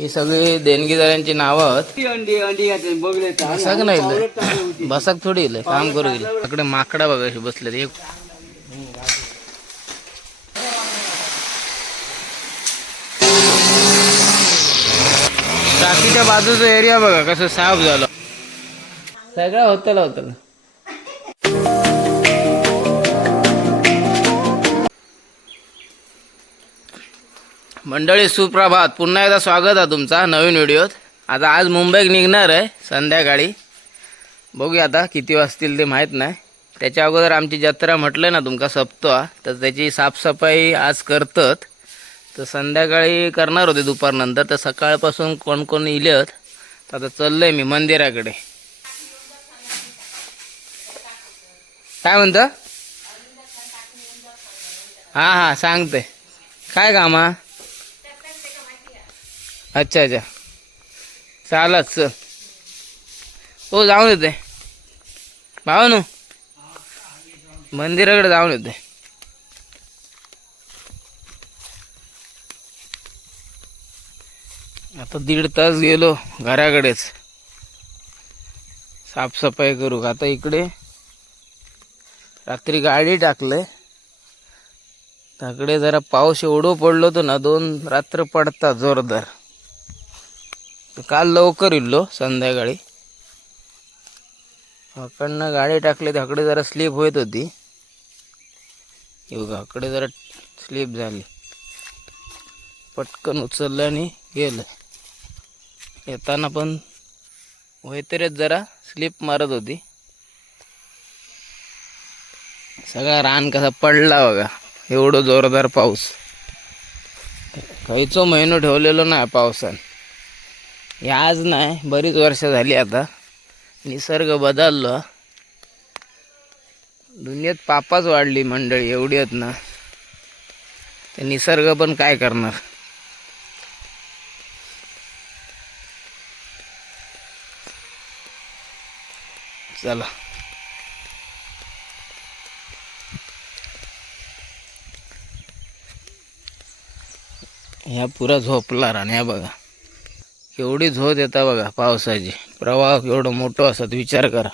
ही सगळी देणगीदारांची नावं आहेत. बसाक नाही. बसाक थोडी इले काम करू गेले इकडे माकडा बघा अशी बसले एक टाकीच्या बाजूचा एरिया बघा कसं साफ झालं. सगळं होतं होतं मंडळी सुप्रभात. पुन्हा एकदा स्वागत आहे तुमचा नवीन व्हिडिओत आता आज मुंबईत निघणार आहे संध्याकाळी. बघूया आता किती वाजतील ते माहीत नाही. त्याच्या अगोदर आमची जत्रा म्हटलं ना तुमका सप्तो तर त्याची साफसफाई आज करतात. तर संध्याकाळी करणार होते दुपारनंतर. तर सकाळपासून कोण कोण इलेत तर आता चाललं आहे मी मंदिराकडे. काय म्हणतं? हां हां सांगते. काय कामा? अच्छा अच्छा. चालत चल. हो जाऊन येते. भावानू मंदिराकडे जाऊन येते. आता दीड तास गेलो घराकडेच. साफसफाई करू आता इकडे रात्री गाडी टाकले. त्याकडे जरा पाऊस एवढं पडलो होतो ना दोन रात्र पडतात जोरदार. काल लवकर इल्लो संध्याकाळी. हकडनं गाडी टाकली त्याकडे जरा स्लीप होत होती. हे जरा स्लीप झाली. पटकन उचललं आणि गेलं. येताना पण वैतरेच जरा स्लीप मारत होती. सगळा रान कसा पडला बघा. एवढं जोरदार पाऊस. खयचो महिनो ठेवलेलो नाही पावसान. हे आज नाही बरीच वर्ष झाली आता. निसर्ग बदललो. दुनियेत पापाच वाढली मंडळी एवढी आहेत ना. तर निसर्ग पण काय करणार? चला. ह्या पुरा झोपला राण्या बघा. एवढी झोप येता बघा पावसाची. प्रवाह एवढं मोठं असत विचार करा.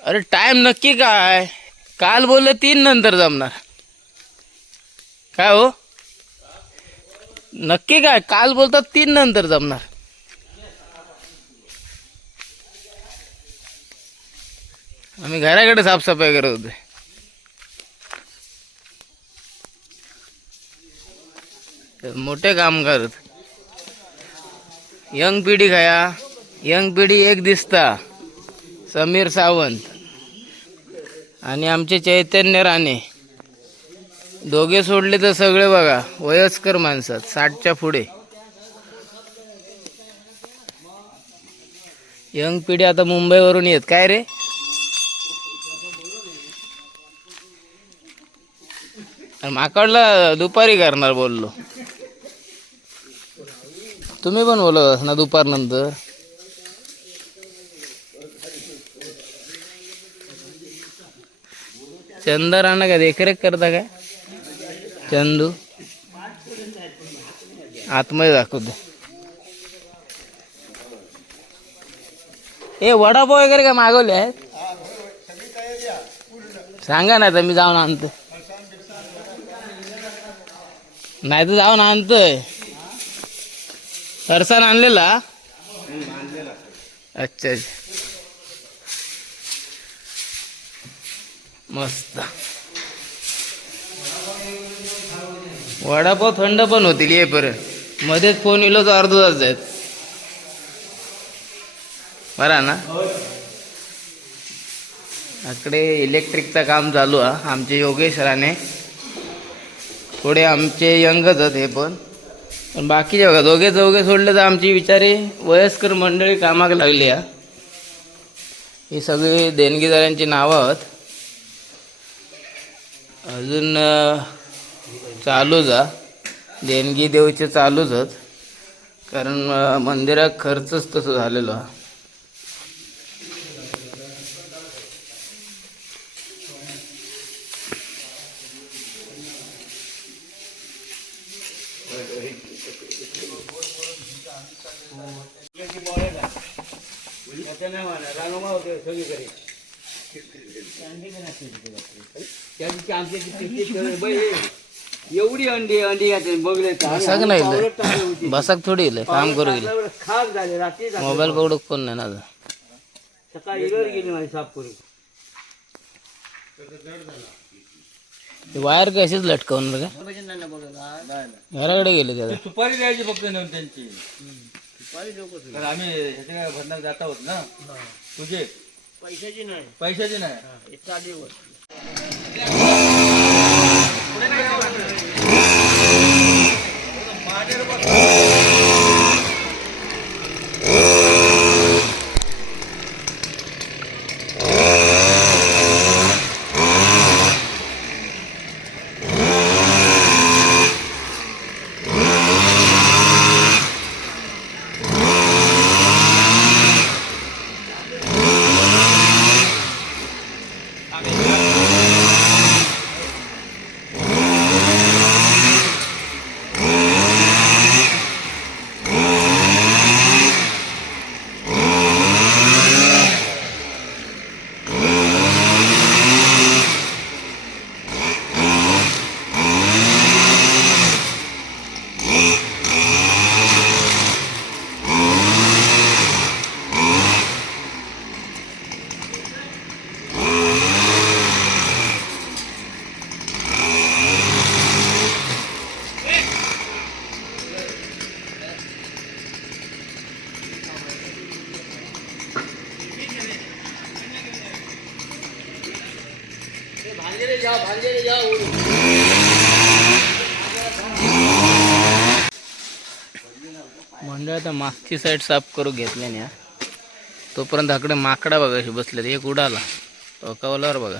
अरे टाइम नक्की काय? काल बोललं तीन नंतर जमणार. काय हो? नक्की काय? काल बोलतात तीन नंतर जमणार. आम्ही घराकडे साफसफाई करत होते. तर मोठे काम करत. यंग पिढी खाया. यंग पिढी एक दिसता. समीर सावंत. आणि आमचे चैतन्य राणे. दोघे सोडले तर सगळे बघा वयस्कर माणसात साठच्या पुढे. यंग पिढी आता मुंबईवरून येत. काय रे? माकडला दुपारी करणार बोललो. तुम्ही पण बोलत ना दुपारनंतर. चंदा राणा का देखरेख करता काय? चंदू. आतमध्ये दाखवतो. ए वडापाव वगैरे काय मागवले आहेत? सांगा ना तर मी जाऊन आणतो. नाही तर जाऊन आणतोय. सरसान आणलेला? अच्छा अच्छा. मस्त. वडापाव थंड पण होतील ये परत मध्येच फोन येलो तर अर्ध तास जायत बरा ना? इकडे इलेक्ट्रिकचं काम चालू आहे. आमचे योगेश राणे थोडे आमचे यंगच आहेत हे पण. पण बाकीचे बघा दोघे चौघे सोडले तर आमची विचारे वयस्कर मंडळी कामाक लागली हा ही सगळी देणगीदारांची नावं आहेत. अजून चालूच आ देणगी देऊचे चालूच आहेत. कारण मंदिरात खर्चच तसं झालेलो हा एवढी अंडी अंडी घातली बघले बसाक नाही. बसाक थोडी इले काम करू गेले खास झाले रात्री. मोबाईल पकडूक कोण नाही ना. सकाळी गेली माझी साफ करून. ते वायर कशीच लटकवून रे घराकडे गेले त्याला सुपारी द्यायची फक्त नेऊन त्यांची. कारण आम्ही ह्याचे काय भरणार जात आहोत ना? तुझे? पैशाची नाही. पैशाचे नाही. एका दिवस मंडळ आता मागची साईड साफ करू घेतले ना तोपर्यंत आकडे माकडा बघा अशी बसले एक उडाला. तो कवलावर बघा.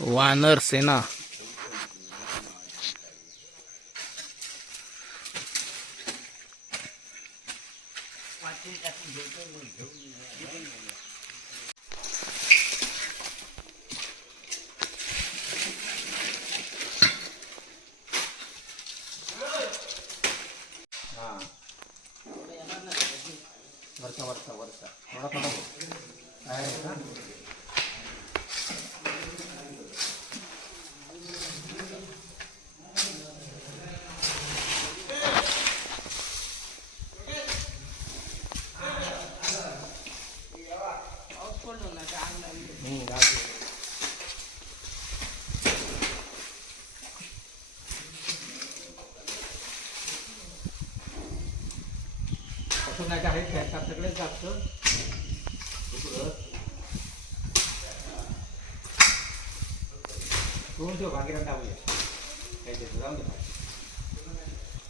वानर सेना. असं नाही का आहे त्या सगळेच जास्त दोन ठेव भागीरथ टाकूया काही त्याचं जाऊन दे.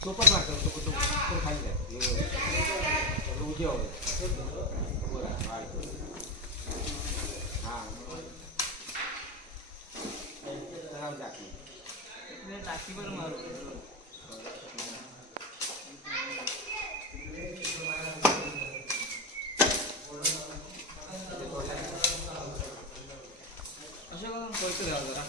सोपंच वाटतं सोपं तो खाली जाय. उद्या बरं. हां टाकी टाकीवर मारू. अशोक पैसे द्यावं जरा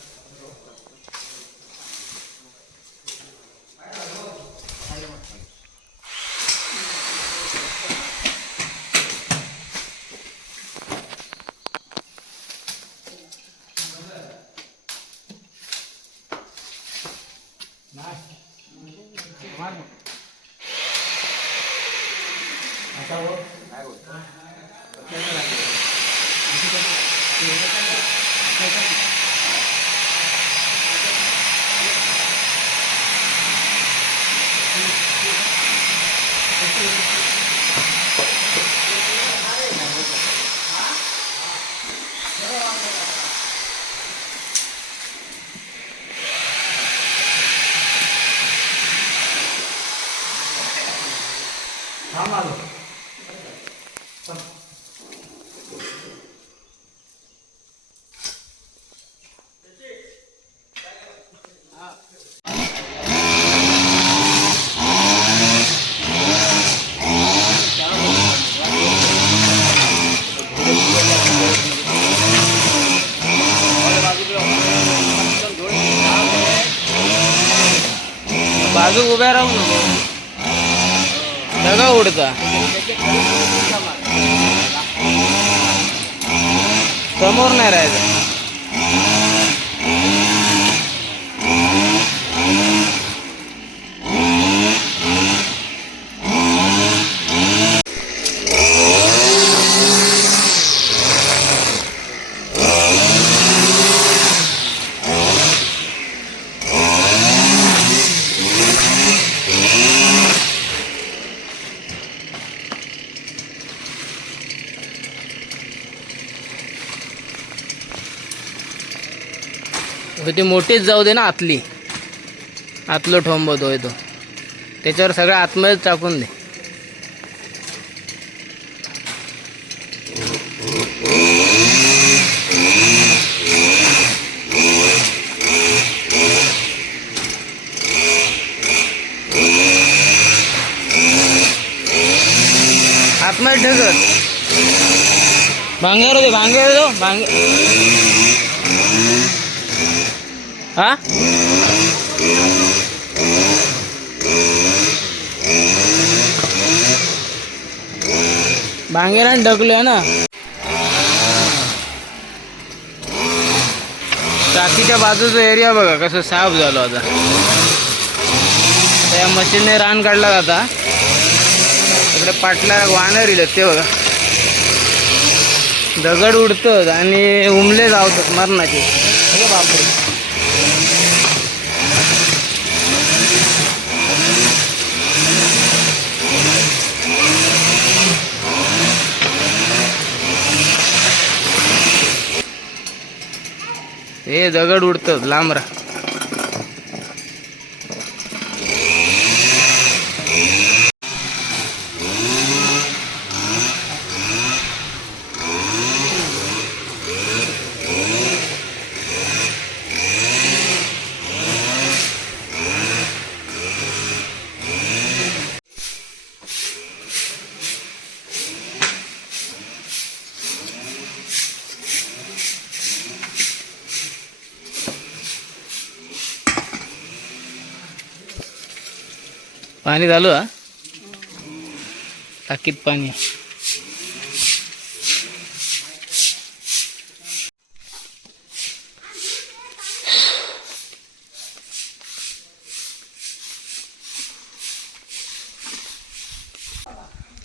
Vamos. Tá maluco? उभ्या राहू नको. उडता. समोर नाही राहायचं. ती मोठीच जाऊ दे ना आतली. आतलो ठोंबतो आहे तो त्याच्यावर सगळं आतमध्येच टाकून दे. आतमध्ये ढगत भांगर होते भांगर दो भांग हा? भांगेला ढकलूया ना. टाकीच्या बाजूचा एरिया बघा कसं साफ झालो आता. त्या मशीनने रान काढला जाता इकडे पाटला वाहनर येतात ते बघा. दगड उडतं आणि उमले जावतात मरणाचे. बापरे. हे दगड उडतात लांब राहा. पाणी झालं हा? टाकीत पाणी.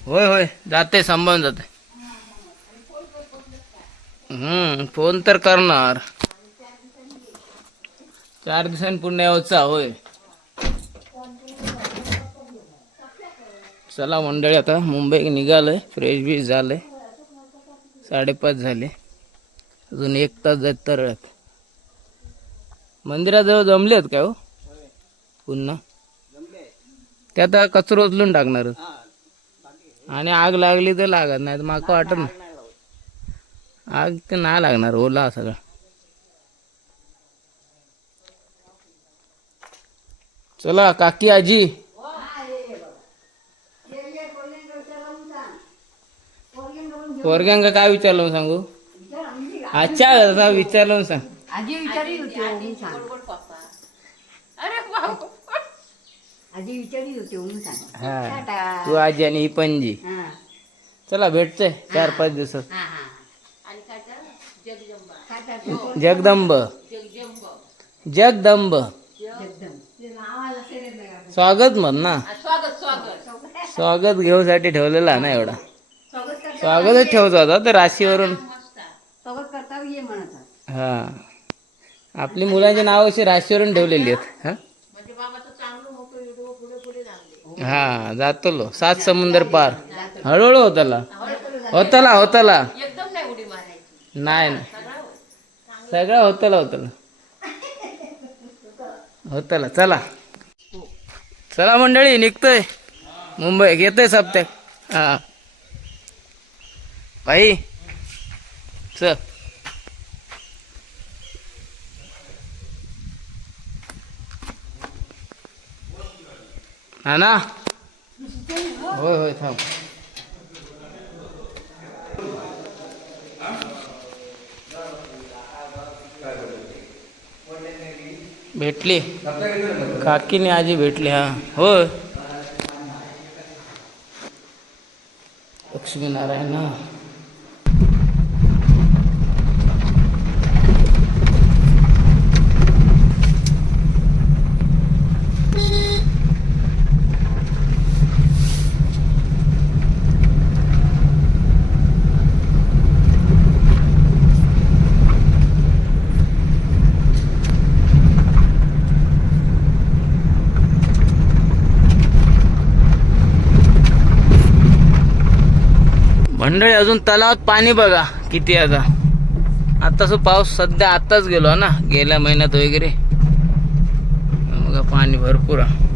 होय होय जाते सांभाळून जाते. हम्म फोन तर करणार. चार दिवसांनी पुन्हा यावचा होय. चला मंडळी आता मुंबई निघालोय. फ्रेश बीश आहे साडेपाच झाले. अजून एक तास जात तर मंदिराजवळ जमले आहेत काय हो? पुन्हा? ते आता कचरो उचलून टाकणार आणि आग लागली तर लागत नाही तर माका वाटत नाही. आग तर नाही लागणार ओला सगळं. चला काकी आजी. पोरग्यांका काय विचारलं मग सांगू? अच्छा आता विचारलं सांग. आजी विचारी होती ओम सांग. आजी विचारी होती ओम सांग. हा. टाटा. तू आजी आणि ही पणजी. हा. चला भेटतोय. चार पाच दिवसात. हा, हा. जगदंब. जगदंब. एकदम. स्वागत म्हण ना. स्वागत घेऊसाठी ठेवलेला ना एवढा. स्वागत स्वागतच ठेवतो आता तर राशीवरून. स्वागत करता ये म्हणतात. हा. आपली मुलांची नाव अशी राशीवरून ठेवलेली आहेत हा. हा जातलो. सात समुंदर पार. हळूहळू होताला. होताला होताला. नाही नाही सगळं होताला होताला. होताला चला. चला मंडळी निघतोय. मुंबई येतोय सप्त्याक हा. भाई चल. हा ना होय होय थांब. भेटली. काकीने आजी भेटली हा. होय. लक्ष्मीनारायण हा. मंडळी अजून तलावात पाणी बघा किती आता. आताच पाऊस सध्या आत्ताच गेलो ना गेल्या महिन्यात वगैरे. बघा पाणी भरपूर आहे.